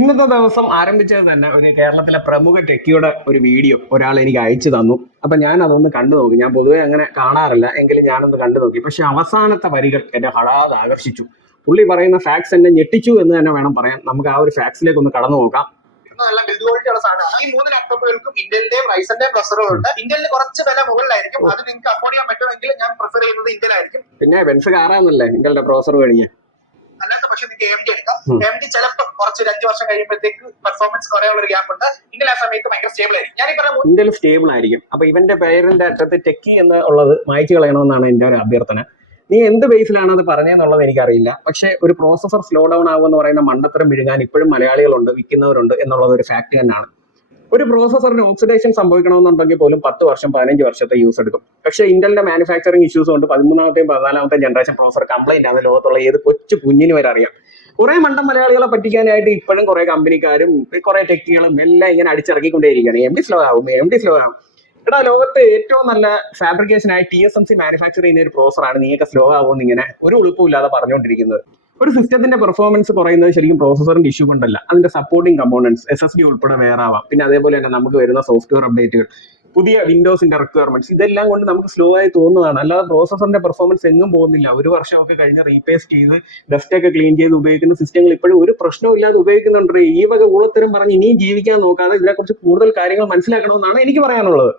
ഇന്നത്തെ ദിവസം ആരംഭിച്ചത് തന്നെ ഒരു കേരളത്തിലെ പ്രമുഖ ടെക്കിയുടെ ഒരു വീഡിയോ ഒരാൾ എനിക്ക് അയച്ചു തന്നു. അപ്പൊ ഞാൻ അതൊന്ന് കണ്ടു നോക്കി. ഞാൻ പൊതുവെ അങ്ങനെ കാണാറില്ല, എങ്കിലും ഞാനൊന്ന് കണ്ടു നോക്കി. പക്ഷെ അവസാനത്തെ വരികൾ എന്നെ ഹഠാത് ആകർഷിച്ചു. പുള്ളി പറയുന്ന ഫാക്ട്സ് എന്നെ ഞെട്ടിച്ചു എന്ന് തന്നെ വേണം പറയാൻ. നമുക്ക് ആ ഒരു ഫാക്ട്സിലേക്ക് ഒന്ന് കടന്നു നോക്കാം. നല്ല ബിൽഡ് ക്വാളിറ്റി ഉള്ള സാധനമാണ്. ഈ 3 ലാപ്ടോപ്പുകൾക്കും ഇന്റലിന്റെയും റൈസന്റെയും പ്രൊസറുകളുണ്ട്. ഇന്റലിന് കുറച്ച് വില മുകളിലായിരിക്കും. അത് നിങ്ങൾക്ക് അഫോർഡ് ചെയ്യാൻ പറ്റുമെങ്കിൽ ഞാൻ പ്രിഫർ ചെയ്യുന്നത് ഇന്റൽ ആയിരിക്കും. പിന്നെ ബെൻസ് കാറാന്നല്ലേ ഇന്റലിന്റെ പ്രോസർ മേടിക്കാൻ. അല്ലാത്ത പക്ഷെ നിങ്ങൾക്ക് AMD എടുക്കാം. AMD ചിലപ്പോൾ കുറച്ച് 5 വർഷം കഴിയുമ്പോഴത്തേക്ക് പെർഫോമൻസ് കുറയുള്ള ഒരു ഗ്യാപ്പ് ഉണ്ട്. ഇന്റൽ ആ സമയത്ത് ഭയങ്കര സ്റ്റേബിൾ ആയിരിക്കും. ഞാൻ ഈ പറഞ്ഞ ഇന്റൽ സ്റ്റേബിൾ ആയിരിക്കും. അപ്പൊ ഇവന്റെ പേരിന്റെ അറ്റത്ത് ടെക്കി എന്നുള്ളത് മായ്ച്ചു കളയണമെന്നാണ് എന്റെ ഒരു അഭ്യർത്ഥന. നീ എന്ത് ബേസിലാണ് അത് പറഞ്ഞതെന്നുള്ളത് എനിക്കറിയില്ല. പക്ഷെ ഒരു പ്രോസസർ സ്ലോ ഡൗൺ ആകുമെന്ന് പറയുന്ന മണ്ടത്തരം വിഴുങ്ങാൻ ഇപ്പോഴും മലയാളികളുണ്ട്, വിൽക്കുന്നവരുണ്ട് എന്നുള്ളത് ഒരു ഫാക്ട് തന്നെയാണ്. ഒരു പ്രോസസറിന് ഓക്സിഡേഷൻ സംഭവിക്കണമെന്നുണ്ടെങ്കിൽ പോലും 10 വർഷം 15 വർഷത്തെ യൂസ് എടുക്കും. പക്ഷെ ഇന്റലിന്റെ മാനുഫാക്ചറിങ് ഇഷ്യൂസ് കൊണ്ട് 13ാമത്തെയും 14ാമത്തെയും ജനറേഷൻ പ്രോസസർ കംപ്ലൈന്റ് ആണ് ലോകത്തുള്ള ഏത് കൊച്ചു കുഞ്ഞിന് വരെ അറിയാം. കുറെ മണ്ടൻ മലയാളികളെ പറ്റിക്കാനായിട്ട് ഇപ്പോഴും കുറെ കമ്പനിക്കാരും കുറെ ടെക്കികളും എല്ലാം ഇങ്ങനെ അടിച്ചിറക്കിക്കൊണ്ടേയിരിക്കുകയാണ്. AMD സ്ലോ ആവും, AMD സ്ലോ ആവും. എടാ, ലോകത്തെ ഏറ്റവും നല്ല ഫാബ്രിക്കേഷനായി TSMC മാനുഫാക്ചർ ചെയ്യുന്ന ഒരു പ്രോസറാണ് നീയൊക്കെ സ്ലോ ആവുമെന്ന് ഇങ്ങനെ ഒരു എളുപ്പമില്ലാതെ പറഞ്ഞുകൊണ്ടിരിക്കുന്നത്. ഒരു സിസ്റ്റത്തിന്റെ പെർഫോമൻസ് കുറയുന്നത് ശരിക്കും പ്രോസസറിന്റെ ഇഷ്യൂ കൊണ്ടല്ല, അതിന്റെ സപ്പോർട്ടിംഗ് കമ്പോണൻസ് SSD ഉൾപ്പെടെ വേറെ ആവാം. പിന്നെ അതേപോലെ തന്നെ നമുക്ക് വരുന്ന സോഫ്റ്റ്വെയർ അപ്ഡേറ്റുകൾ, പുതിയ വിൻഡോസിന്റെ റിക്വയർമെന്റ്സ്, ഇതെല്ലാം കൊണ്ട് നമുക്ക് സ്ലോ ആയി തോന്നുന്നതാണ്. അല്ലാതെ പ്രോസസറിന്റെ പെർഫോമൻസ് എങ്ങും പോകുന്നില്ല. ഒരു വർഷമൊക്കെ കഴിഞ്ഞ് റീപേസ്റ്റ് ചെയ്ത് ഡസ്റ്റ് ഒക്കെ ക്ലീൻ ചെയ്ത് ഉപയോഗിക്കുന്ന സിസ്റ്റങ്ങൾ ഇപ്പോഴും ഒരു പ്രശ്നവും ഇല്ലാതെ ഉപയോഗിക്കുന്നുണ്ട്. ഈ വക ഊളത്തരം പറഞ്ഞ് ഇനിയും ജീവിക്കാൻ നോക്കാതെ ഇതിനെക്കുറിച്ച് കൂടുതൽ കാര്യങ്ങൾ മനസ്സിലാക്കണമെന്നാണ് എനിക്ക് പറയാനുള്ളത്.